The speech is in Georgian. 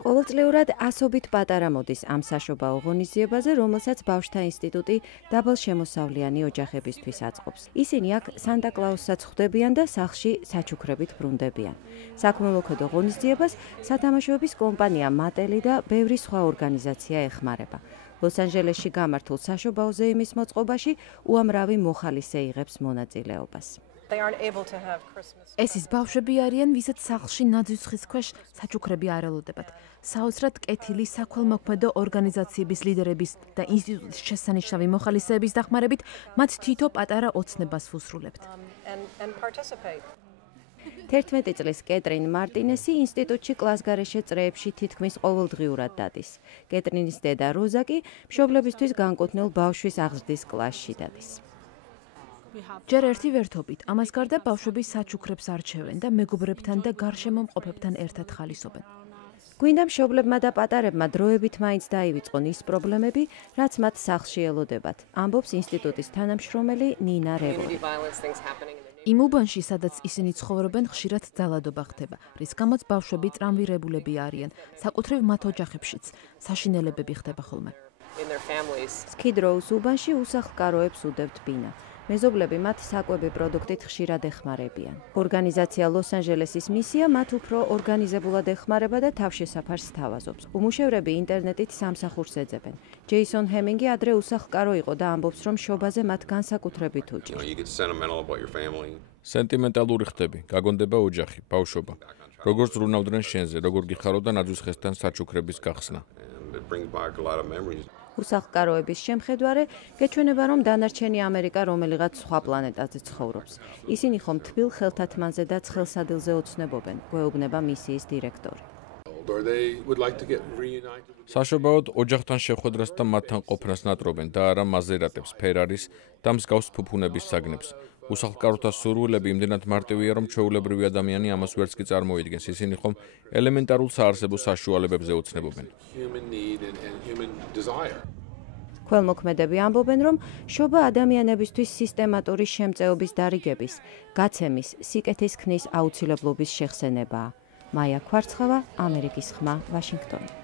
ყოველწლიურად ასობით პატარა მოდის ამ საშობაო ღონისძიებაზე, რომელსაც ბავშვთა ინსტიტუტი დაბალშემოსავლიანი ოჯახებისთვის აწყობს. ისინი აქ სანტა-კლაუსსაც ხვდებიან და სახლში საჩუქრებით ბრუნდებიან. საქმულოქმედო ღონისძიებას სათამაშოების კომპანია მატელი და ბევრი სხვა ორგანიზაცია ეხმარება. ლოს-ანჯელესში გამართულ საშობაო ზეიმის მოწყობაში უამრავი მოხალისე იღებს მონაწილეობას. ეს ის ბავშვები არიან, ვისაც სახლში ნაძვის ხის ქვეშ საჩუქრები არ ელოდებათ. საოცრად კეთილი საქველმოქმედო ორგანიზაციების ლიდერების და ინსტიტუტის შესანიშნავი მოხალისეების დახმარებით მათ თითო პატარა ოცნებას ვუსრულებთ. 11 წლის კეტრინ მარტინესი ინსტიტუტში კლასგარეშე წრეებში თითქმის ყოველდღიურად დადის. კეტრინის დედა როზა კი მშობლებისთვის განკუთვნილ ბავშვის აღზრდის კლასში დადის. ჯერ ერთი ვერთობით, ამას გარდა ბავშვები საჩუქრებს არჩევენ და მეგობრებთან და გარშემო მყოფებთან ერთად ხალისობენ. გვინდა მშობლებმა და პატარებმა დროებით მაინც დაივიწყონ ის პრობლემები, რაც მათ სახლში ელოდებათ, ამბობს ინსტიტუტის თანამშრომელი ნინა რევოლი. იმ უბანში, სადაც ისინი ცხოვრობენ, ხშირად ძალადობა ხდება, რის გამოც ბავშვები ტრამვირებულები არიან, საკუთრივ მათ ოჯახებშიც, საშინელებები ხდება ხოლმე. სქიდროუს უბანში უსახლკაროებს უდევთ ბინა. მეზობლები მათ საკვები პროდუქტით ხშირად ეხმარებიან. ორგანიზაცია ლოს-ანჯელესის მისია მათ უფრო ორგანიზებულად ეხმარება და თავშესაფარს სთავაზობს. უმუშევრები ინტერნეტით სამსახურს ეძებენ. ჯეისონ ჰემინგი ადრე უსახლკარო იყო და ამბობს, რომ შობაზე მათ განსაკუთრებით უჭირს. სენტიმენტალური ხდები, გაგონდება ოჯახი, ბავშვობა. როგორ ზრუნავდნენ შენზე, როგორ გიხარო ნაძვის ხესთან საჩუქრების გახსნა. უსახლკაროების შემხედვარე გეჩვენება, რომ დანარჩენი ამერიკა რომელიღაც სხვა პლანეტაზე ცხოვრობს. ისინი ხომ თბილ ხელთათმანზე და ცხელსადილზე ოცნებობენ, გვეუბნება მისიის დირექტორი. საშობაოდ ოჯახთან შეხვედრას და მათთან ყოფნას ნატრობენ და არა მაზერატებს, ფერარის და მსგავს ფუფუნების საგნებს. უსახლკაროთა სურვილები იმდენად მარტივია, რომ ჩვეულებრივი ადამიანი ამას ვერც კი წარმოიდგენს. ისინი ხომ ელემენტარულ საარსებო საშუალებებზე ოცნებობენ. ქველმოქმედები ამბობენ, რომ შობა ადამიანებისთვის სისტემატური შემწეობის დარიგების, გაცემის, სიკეთის ქმნის აუცილებლობის შეხსენებაა. მაია ქვარცხავა, ამერიკის ხმა, ვაშინგტონი.